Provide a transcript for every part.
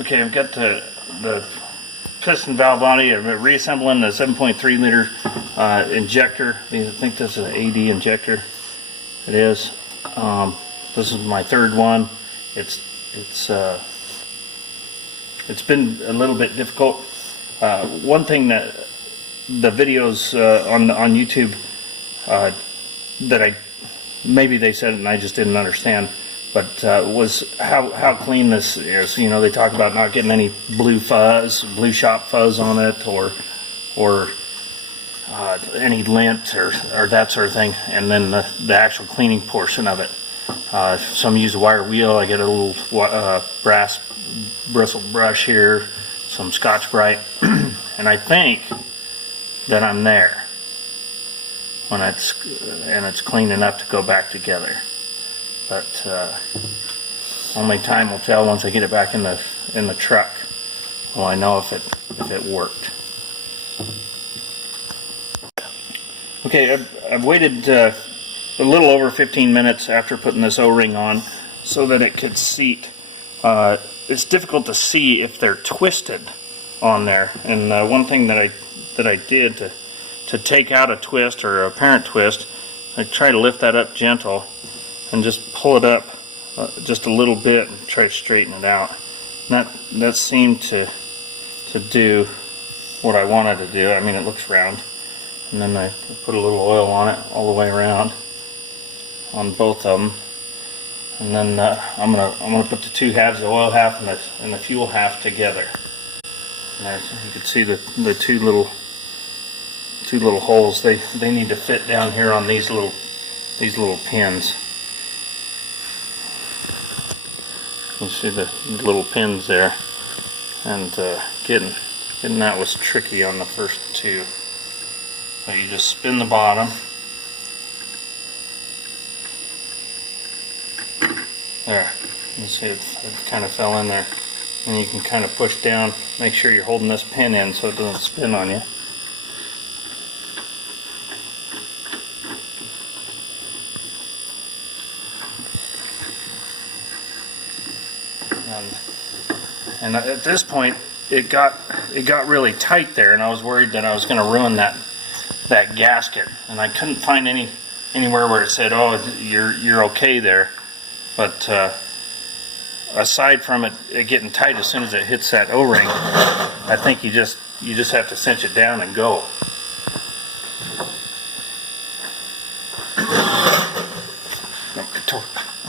Okay, I've got the piston valve body. I'm reassembling the 7.3 liter injector. I think this is an AD injector. It is. This is my third one. It's been a little bit difficult. One thing that the videos on YouTube that maybe they said it and I just didn't understand, but was how clean this is. You know, they talk about not getting any blue shop fuzz on it, or any lint or that sort of thing, and then the actual cleaning portion of it. Some use a wire wheel. I get a little brass bristle brush here, some Scotch-Brite, and I think that I'm there when it's clean enough to go back together. But only time will tell once I get it back in the truck. Well, I know if it worked. Okay, I've waited a little over 15 minutes after putting this O-ring on so that it could seat. It's difficult to see if they're twisted on there, and one thing that I did to take out a twist or a apparent twist, I try to lift that up gentle and just pull it up just a little bit and try to straighten it out. And that seemed to do what I wanted to do. I mean, it looks round. And then I put a little oil on it all the way around on both of them. And then I'm gonna put the two halves, the oil half and the fuel half together. And there, you can see the two little holes. They need to fit down here on these little pins. You see the little pins there, and getting that was tricky on the first two. So you just spin the bottom. There, you see it kind of fell in there. And you can kind of push down, make sure you're holding this pin in so it doesn't spin on you. And at this point, it got really tight there, and I was worried that I was going to ruin that gasket, and I couldn't find anywhere where it said, "Oh, you're okay there." But aside from it getting tight as soon as it hits that O-ring, I think you just have to cinch it down and go.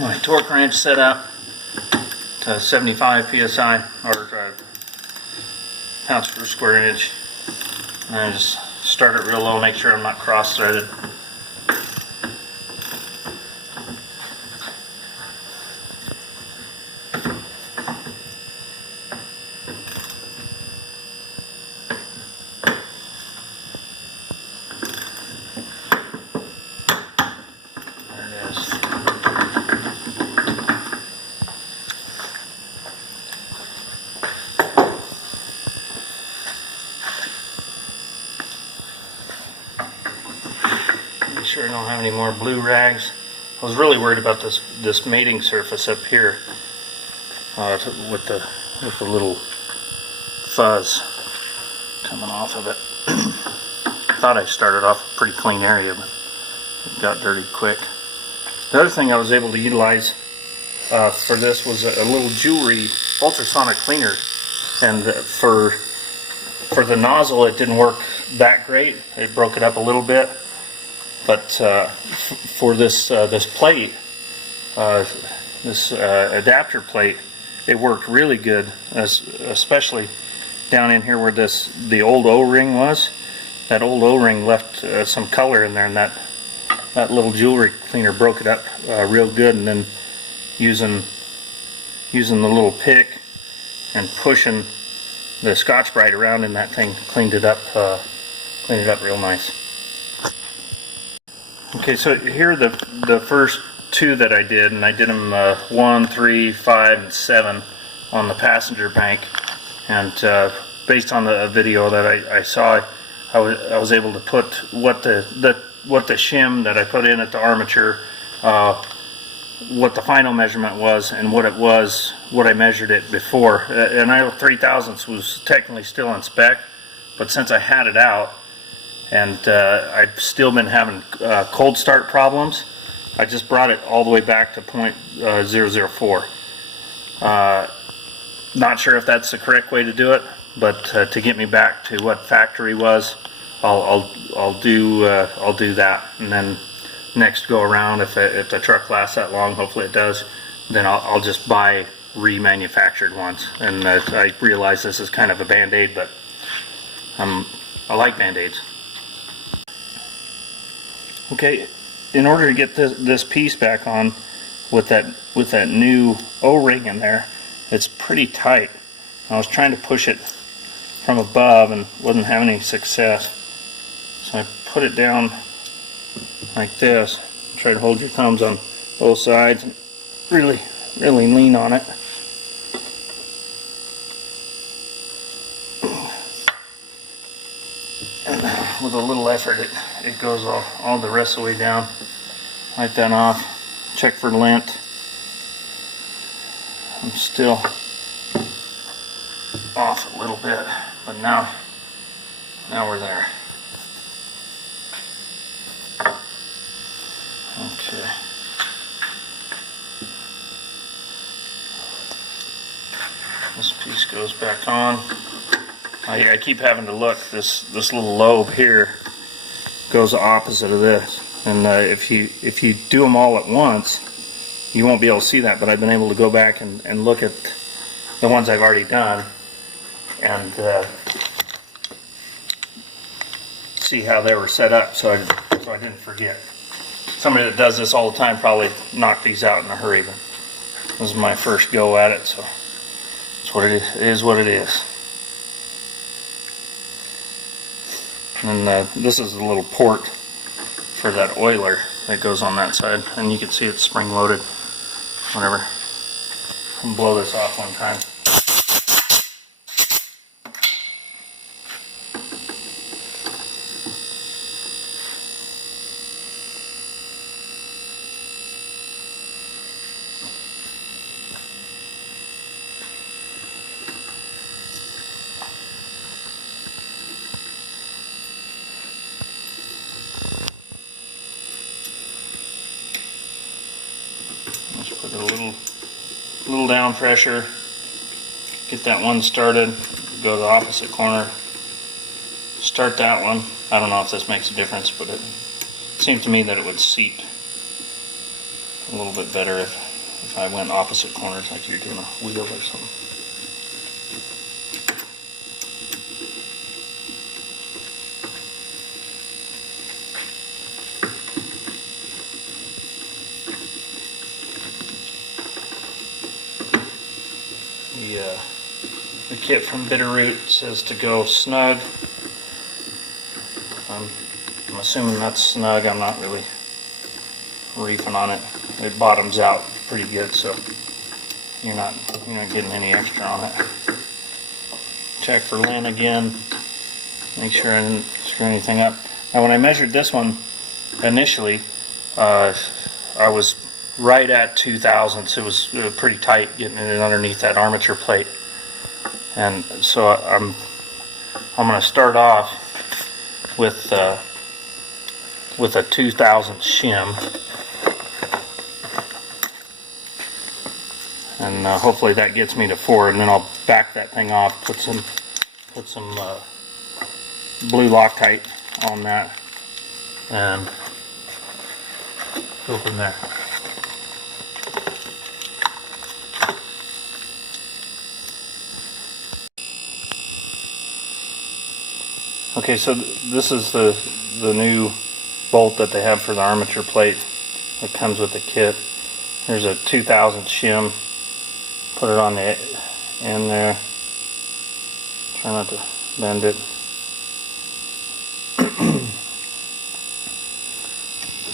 My torque wrench set up to 75 psi or pounds per square inch, and I just start it real low, make sure I'm not cross-threaded. Sure I don't have any more blue rags. I was really worried about this mating surface up here with the little fuzz coming off of it. Thought I started off a pretty clean area, but it got dirty quick. The other thing I was able to utilize for this was a little jewelry ultrasonic cleaner, and for the nozzle it didn't work that great. It broke it up a little bit. But for this plate, this adapter plate, it worked really good, especially down in here where the old O-ring was. That old O-ring left some color in there, and that little jewelry cleaner broke it up real good. And then using the little pick and pushing the Scotch-Brite around in that thing cleaned it up real nice. Okay, so here are the first two that I did, and I did them 1, 3, 5, and 7 on the passenger bank. And based on the video that I saw, I was able to put what the shim that I put in at the armature what the final measurement was and what it was, what I measured it before. And I know 3/1000 was technically on spec, but since I had it out and I've still been having cold start problems, I just brought it all the way back to .004. Not sure if that's the correct way to do it, but to get me back to what factory was, I'll do that, and then next go around, if the truck lasts that long, hopefully it does, then I'll just buy remanufactured ones. And I realize this is kind of a band-aid, but I like band-aids. Okay, in order to get this piece back on with that new O-ring in there, it's pretty tight. I was trying to push it from above and wasn't having any success. So I put it down like this. Try to hold your thumbs on both sides and really lean on it. And with a little effort, it goes all the rest of the way down. Wipe that off. Check for lint. I'm still off a little bit, but now we're there. Okay. This piece goes back on. I keep having to look. This little lobe here goes the opposite of this, and if you do them all at once, you won't be able to see that. But I've been able to go back and look at the ones I've already done and see how they were set up, so I didn't forget. Somebody that does this all the time probably knocked these out in a hurry, but this is my first go at it, so it's what it is. It is what it is. And this is a little port for that oiler that goes on that side, and you can see it's spring loaded. Whatever. I'll blow this off one time. Just put a little down pressure, get that one started, go to the opposite corner, start that one. I don't know if this makes a difference, but it seemed to me that it would seat a little bit better if I went opposite corners, like you're doing a wheel or something. The kit from Bitterroot says to go snug. I'm assuming that's snug. I'm not really reefing on it. It bottoms out pretty good, so you're not getting any extra on it. Check for lint again. Make sure I didn't screw anything up. Now, when I measured this one initially, I was right at 2,000, so it was pretty tight getting it underneath that armature plate. And so I'm going to start off with a 2,000 shim, and hopefully that gets me to 4, and then I'll back that thing off, put some blue Loctite on that, and go from there. Okay, so this is the new bolt that they have for the armature plate that comes with the kit. There's a 2,000 shim. Put it on the end there. Try not to bend it.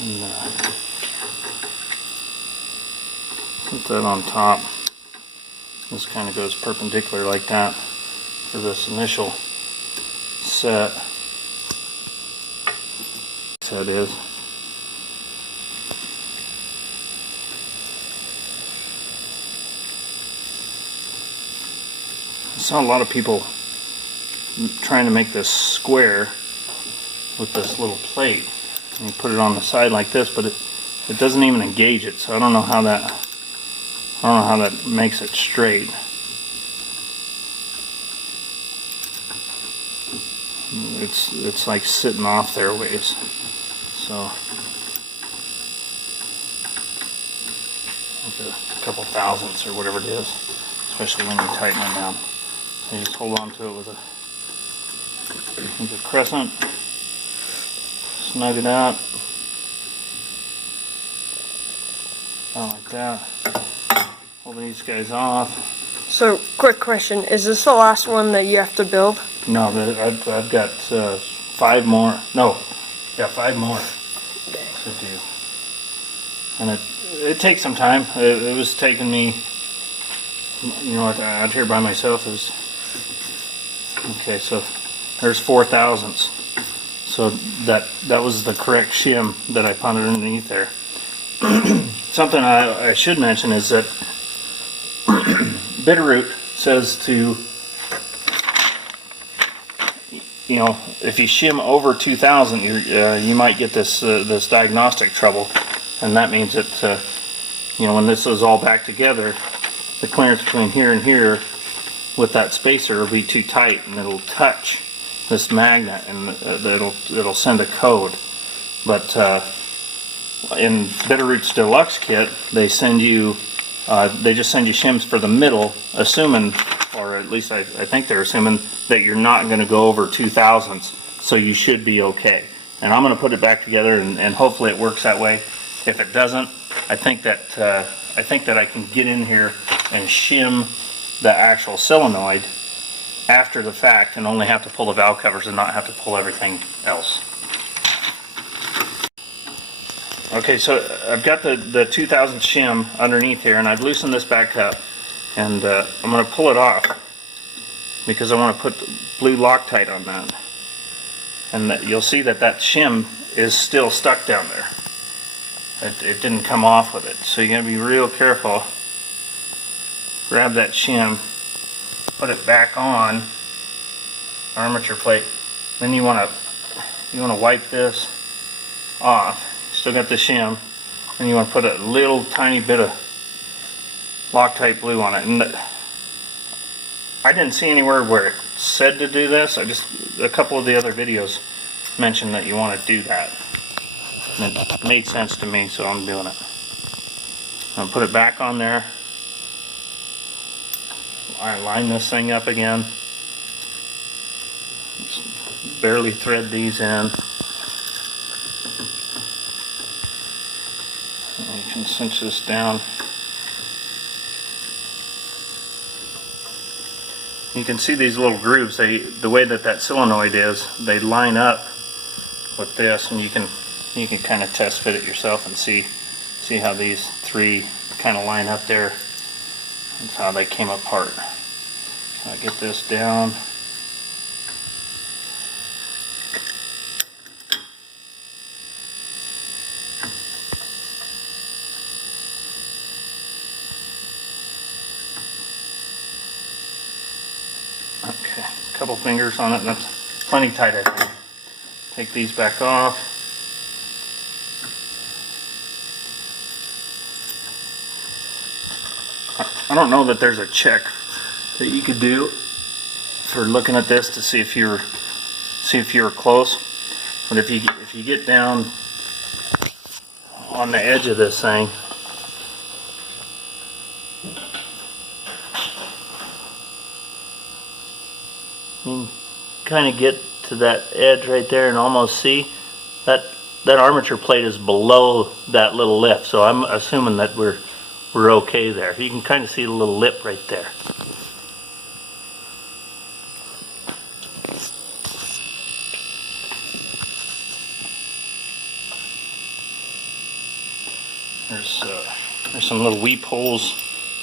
And, put that on top. This kind of goes perpendicular like that for this initial set. So it is. I saw a lot of people trying to make this square with this little plate. And you put it on the side like this, but it doesn't even engage it, so I don't know how that makes it straight. It's like sitting off there a ways. So like a couple thousandths or whatever it is, especially when you tighten it down. You just hold on to it with a crescent, snug it out, like that. Pull these guys off. So, quick question: is this the last one that you have to build? No, I've got 5 more. No, yeah, 5 more to do. And it takes some time. It was taking me, you know, out here by myself is okay. So there's 4 thousandths. So that was the correct shim that I put underneath there. Something I should mention is that Bitterroot says to, you know, if you shim over 2,000, you might get this diagnostic trouble, and that means that you know, when this is all back together, the clearance between here and here with that spacer will be too tight, and it'll touch this magnet, and it'll send a code. But in Bitterroot's Deluxe kit, they send you they just send you shims for the middle, assuming, or at least I think they're assuming, that you're not going to go over 2 thousandths, so you should be okay. And I'm going to put it back together, and hopefully it works that way. If it doesn't, I think that I can get in here and shim the actual solenoid after the fact, and only have to pull the valve covers and not have to pull everything else. Okay, so I've got the 2,000 shim underneath here, and I've loosened this back up, and I'm going to pull it off because I want to put blue Loctite on that. And you'll see that shim is still stuck down there. It didn't come off with it, so you're going to be real careful. Grab that shim, put it back on armature plate. Then you want to wipe this off. Still got the shim, and you want to put a little tiny bit of Loctite blue on it. And I didn't see anywhere where it said to do this. A couple of the other videos mentioned that you want to do that. And it made sense to me, so I'm doing it. I'll put it back on there. I line this thing up again. Just barely thread these in. And you can cinch this down. You can see these little grooves. The way that solenoid is, they line up with this, and you can kind of test fit it yourself and see how these 3 kind of line up there. That's how they came apart. So I get this down. Okay, a couple fingers on it, and that's plenty tight, I think. Take these back off. I don't know that there's a check that you could do for looking at this to see if you're close. But if you get down on the edge of this thing, you can kind of get to that edge right there and almost see that armature plate is below that little lip. So I'm assuming that we're okay there. You can kind of see the little lip right there. There's some little weep holes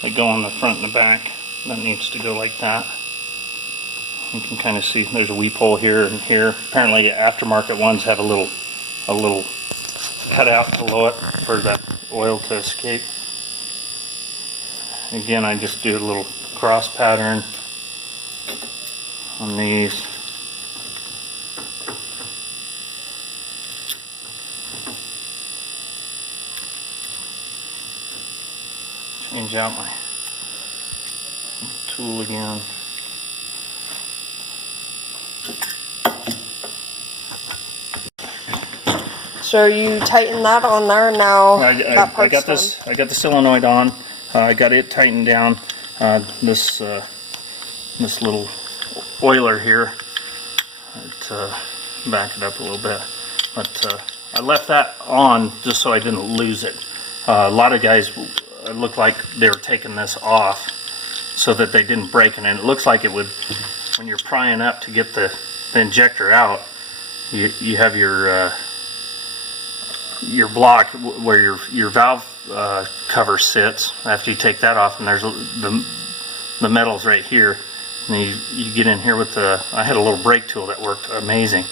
that go on the front and the back. That needs to go like that. You can kind of see there's a weep hole here and here. Apparently aftermarket ones have a little cutout below it for that oil to escape. Again, I just do a little cross pattern on these. Change out my tool again. So you tighten that on there now. I got this. I got the solenoid on. I got it tightened down. This little oiler here. Back it up a little bit, but I left that on just so I didn't lose it. A lot of guys looked like they were taking this off so that they didn't break it, and it looks like it would when you're prying up to get the injector out. You have your block where your valve cover sits after you take that off, and there's the metal's right here, and you get in here with the, I had a little brake tool that worked amazing.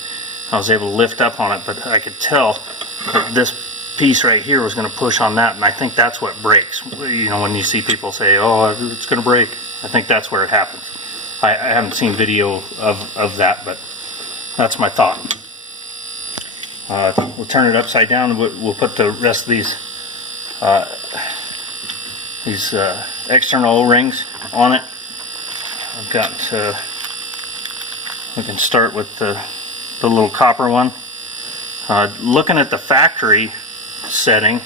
I was able to lift up on it, but I could tell that this piece right here was going to push on that, and I think that's what breaks. You know, when you see people say, oh, it's going to break, I think that's where it happens. I haven't seen video of that, but that's my thought. We'll turn it upside down, and we'll put the rest of these external O-rings on it. I've got, we can start with the little copper one. Looking at the factory setting,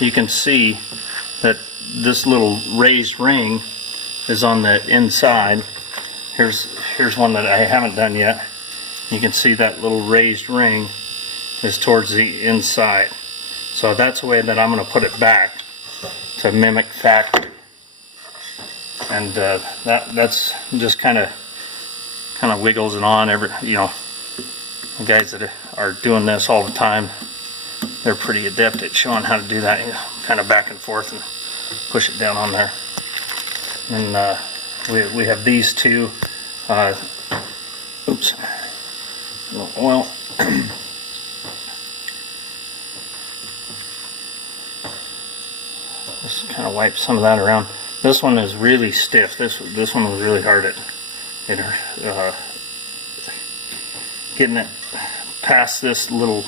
you can see that this little raised ring is on the inside. Here's one that I haven't done yet. You can see that little raised ring is towards the inside. So that's the way that I'm going to put it back to mimic factory. And that's just kind of wiggles it on. The guys that are doing this all the time, they're pretty adept at showing how to do that. Kind of back and forth and push it down on there. And we have these two. Oops. A little oil. Just kind of wipe some of that around. This one is really stiff. This one was really hard at getting it past this little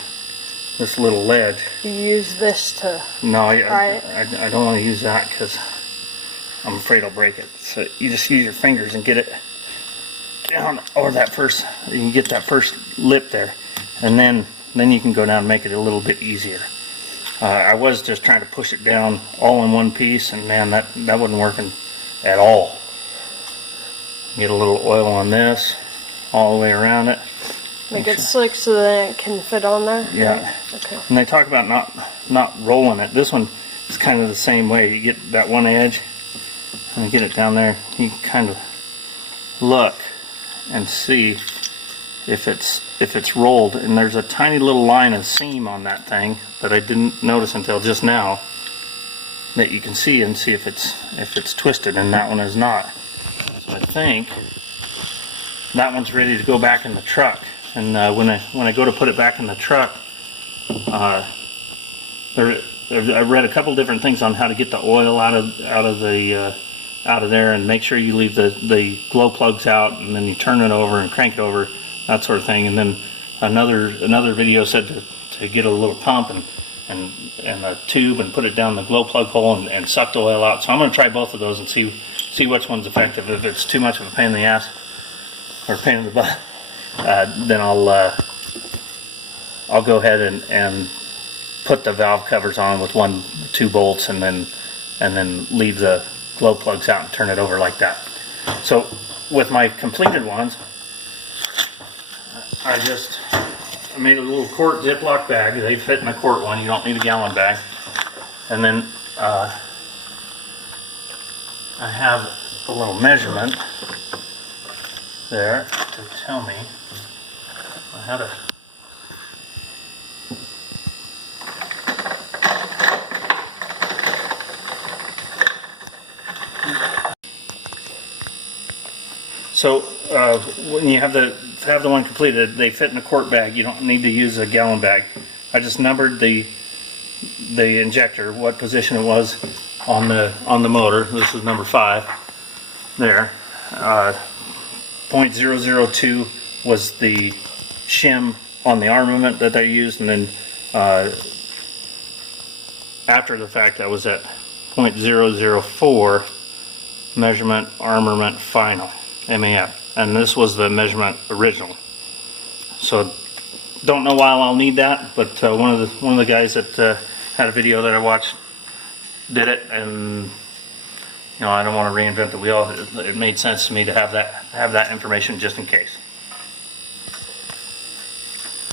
ledge. You use this to. No, I don't want to use that because I'm afraid I'll break it. So you just use your fingers and get it down over that first. You can get that first lip there, and then you can go down and make it a little bit easier. I was just trying to push it down all in one piece, and man, that wasn't working at all. Get a little oil on this all the way around it. Make it slick so that it can fit on there? Yeah. Okay. And they talk about not rolling it. This one is kind of the same way. You get that one edge and you get it down there. You can kind of look and see if it's rolled, and there's a tiny little line of seam on that thing that I didn't notice until just now that you can see, and see if it's twisted, and that one is not. So I think that one's ready to go back in the truck. And when I go to put it back in the truck, I read a couple different things on how to get the oil out of there, and make sure you leave the glow plugs out, and then you turn it over and crank it over, that sort of thing. And then another video said to get a little pump and a tube and put it down the glow plug hole and suck the oil out. So I'm going to try both of those and see which one's effective. If it's too much of a pain in the ass or a pain in the butt, then I'll go ahead and put the valve covers on with two bolts, and then leave the glow plugs out and turn it over like that. So with my completed ones, I made a little quart Ziploc bag. They fit in a quart one. You don't need a gallon bag. And then I have a little measurement there to tell me how to. So when you have the one completed, they fit in a quart bag. You don't need to use a gallon bag. I just numbered the injector, what position it was on the motor. This is number 5 there. .002 was the shim on the armament that they used, and then after the fact that was at .004 measurement armament final, MAF, and this was the measurement original. So don't know why I'll need that, but one of the guys that had a video that I watched did it, and I don't want to reinvent the wheel. It made sense to me to have that information just in case.